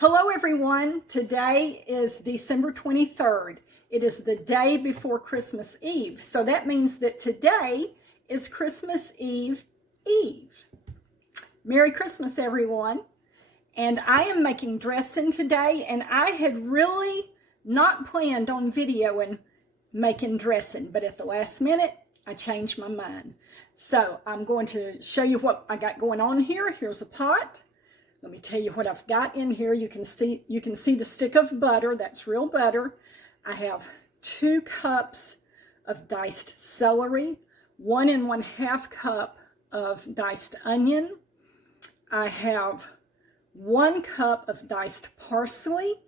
Hello everyone, today is December 23rd. It is the day before Christmas Eve. So that means that today is Christmas Eve Eve. Merry Christmas everyone. And I am making dressing today, and I had really not planned on videoing making dressing, but at the last minute I changed my mind. So I'm going to show you what I got going on here. Here's a pot. Let me tell you what I've got in here. You can see the stick of butter. That's real butter. I have 2 cups of diced celery, 1 1/2 cup of diced onion. I have 1 cup of diced parsley,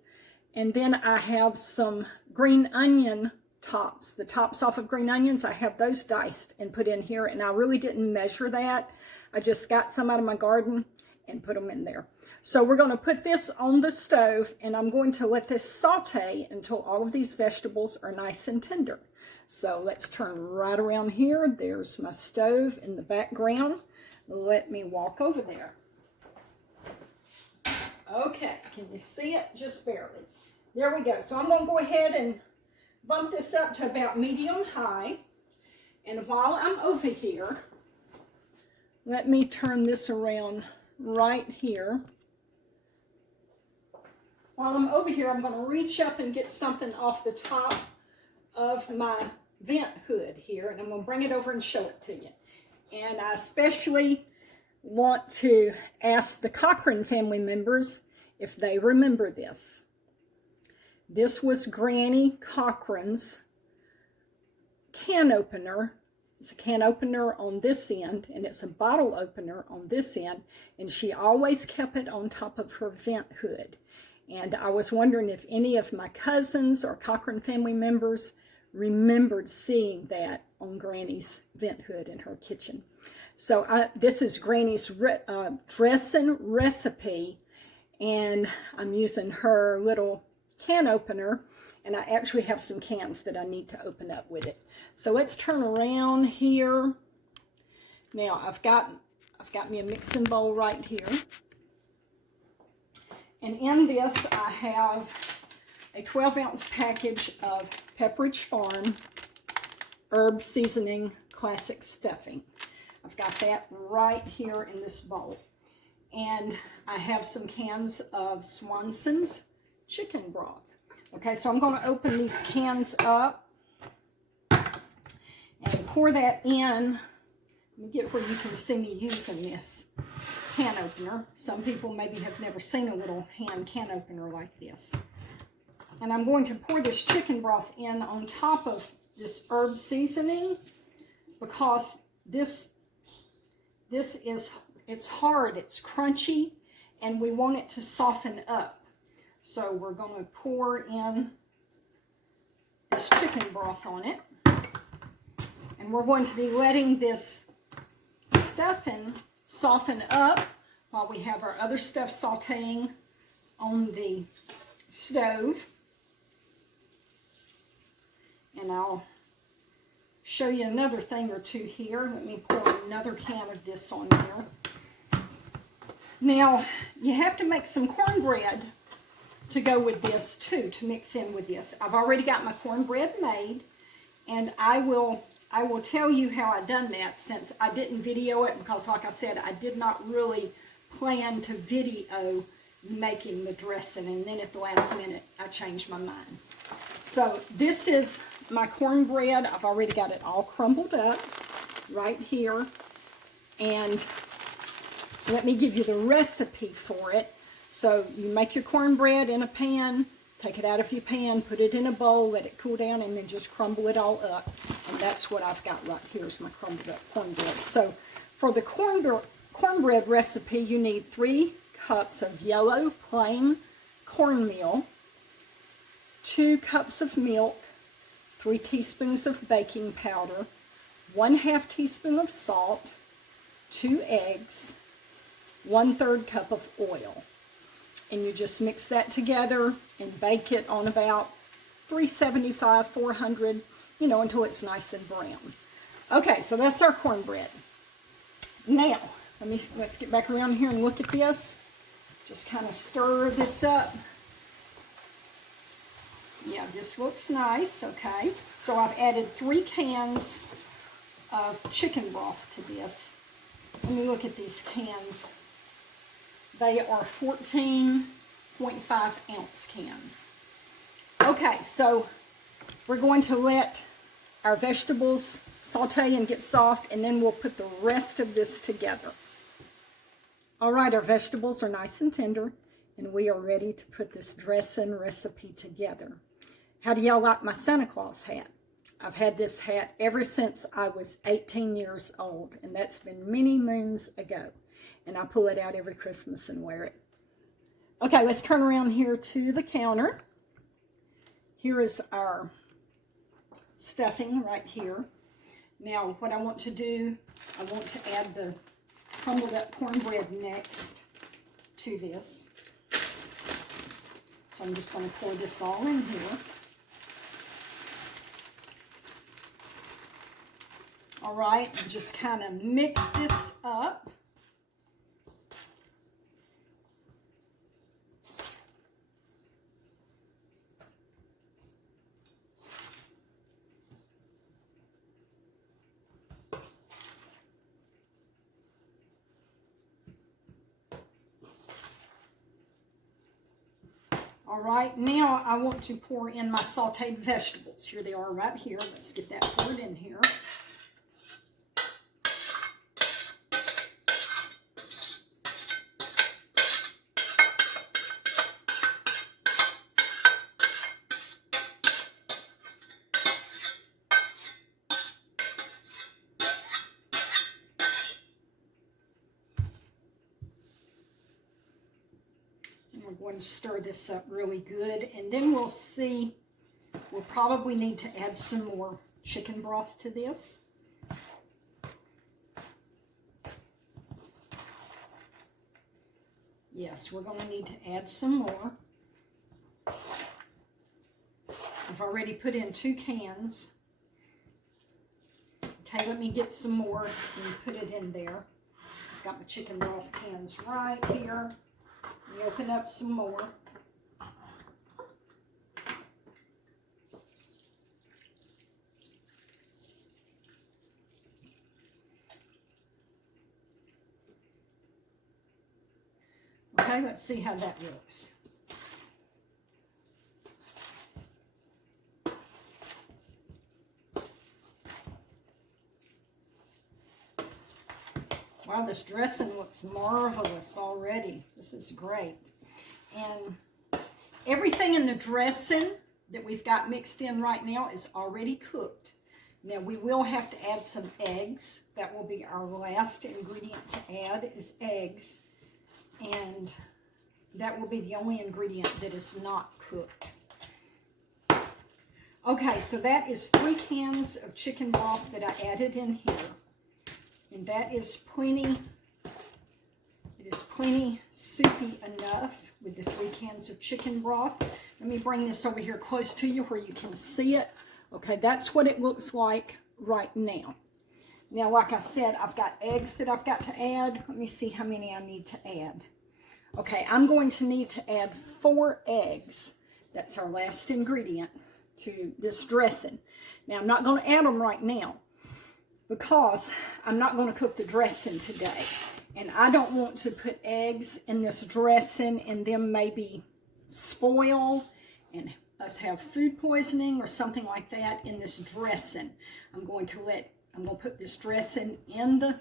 and then I have some green onion tops. The tops off of green onions, I have those diced and put in here, and I really didn't measure that. I just got some out of my garden and put them in there. So we're going to put this on the stove, and I'm going to let this saute until all of these vegetables are nice and tender. So let's turn right around here. There's my stove in the background. Let me walk over there. Okay, can you see it? Just barely. There we go. So I'm going to go ahead and bump this up to about medium high. And while I'm over here, let me turn this around right here. While I'm over here, I'm going to reach up and get something off the top of my vent hood here, and I'm going to bring it over and show it to you. And I especially want to ask the Cochran family members if they remember this. This was Granny Cochran's can opener. It's a can opener on this end, and it's a bottle opener on this end, and she always kept it on top of her vent hood. And I was wondering if any of my cousins or Cochran family members remembered seeing that on Granny's vent hood in her kitchen. So this is Granny's dressing recipe, and I'm using her little can opener, and I actually have some cans that I need to open up with it. So let's turn around here. Now I've got me a mixing bowl right here. And in this I have a 12-ounce package of Pepperidge Farm herb seasoning classic stuffing. I've got that right here in this bowl. And I have some cans of Swanson's chicken broth. Okay, so I'm going to open these cans up and pour that in. Let me get where you can see me using this can opener. Some people maybe have never seen a little hand can opener like this. And I'm going to pour this chicken broth in on top of this herb seasoning, because it's hard, it's crunchy, and we want it to soften up. So we're going to pour in this chicken broth on it. And we're going to be letting this stuffing soften up while we have our other stuff sauteing on the stove. And I'll show you another thing or two here. Let me pour another can of this on here. Now, you have to make some cornbread to go with this too, to mix in with this. I've already got my cornbread made, and I will tell you how I done that, since I didn't video it, because like I said, I did not really plan to video making the dressing, and then at the last minute I changed my mind. So this is my cornbread. I've already got it all crumbled up right here, and let me give you the recipe for it. So you make your cornbread in a pan, take it out of your pan, put it in a bowl, let it cool down, and then just crumble it all up. And that's what I've got right here is my crumbled up cornbread. So for the cornbread recipe, you need 3 cups of yellow plain cornmeal, 2 cups of milk, 3 teaspoons of baking powder, 1/2 teaspoon of salt, 2 eggs, 1/3 cup of oil. And you just mix that together and bake it on about 375, 400, until it's nice and brown. Okay, so that's our cornbread. Now, let's get back around here and look at this. Just kind of stir this up. Yeah, this looks nice, okay. So I've added 3 cans of chicken broth to this. Let me look at these cans. They are 14.5 ounce cans. Okay, so we're going to let our vegetables saute and get soft, and then we'll put the rest of this together. All right, our vegetables are nice and tender, and we are ready to put this dressing recipe together. How do y'all like my Santa Claus hat? I've had this hat ever since I was 18 years old, and that's been many moons ago. And I pull it out every Christmas and wear it. Okay, let's turn around here to the counter. Here is our stuffing right here. Now, what I want to do, I want to add the crumbled up cornbread next to this. So I'm just going to pour this all in here. All right, just kind of mix this up. All right, now I want to pour in my sauteed vegetables. Here they are right here. Let's get that poured in here. We're going to stir this up really good, and then we'll see. We'll probably need to add some more chicken broth to this. Yes, we're going to need to add some more. I've already put in 2 cans. Okay, let me get some more and put it in there. I've got my chicken broth cans right here. Let me open up some more. Okay, let's see how that looks. Wow, this dressing looks marvelous already. This is great. And everything in the dressing that we've got mixed in right now is already cooked. Now we will have to add some eggs. That will be our last ingredient to add is eggs. And that will be the only ingredient that is not cooked. Okay, so that is 3 cans of chicken broth that I added in here. And that is plenty, it is plenty soupy enough with the 3 cans of chicken broth. Let me bring this over here close to you where you can see it. Okay, that's what it looks like right now. Now, like I said, I've got eggs that I've got to add. Let me see how many I need to add. Okay, I'm going to need to add 4 eggs. That's our last ingredient to this dressing. Now, I'm not going to add them right now, because I'm not going to cook the dressing today. And I don't want to put eggs in this dressing and them maybe spoil and us have food poisoning or something like that in this dressing. I'm going to put this dressing in the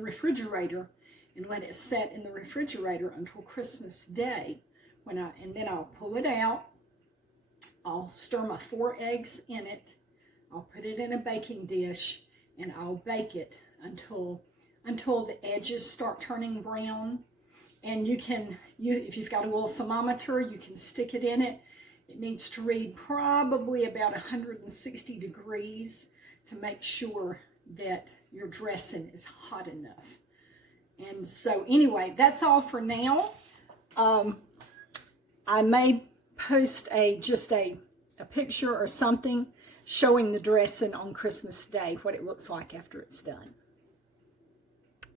refrigerator and let it set in the refrigerator until Christmas Day. And then I'll pull it out. I'll stir my 4 eggs in it. I'll put it in a baking dish. And I'll bake it until the edges start turning brown. And if you've got a little thermometer, you can stick it in it. It needs to read probably about 160 degrees to make sure that your dressing is hot enough. And so anyway, that's all for now. I may post just a picture or something showing the dressing on Christmas Day, what it looks like after it's done.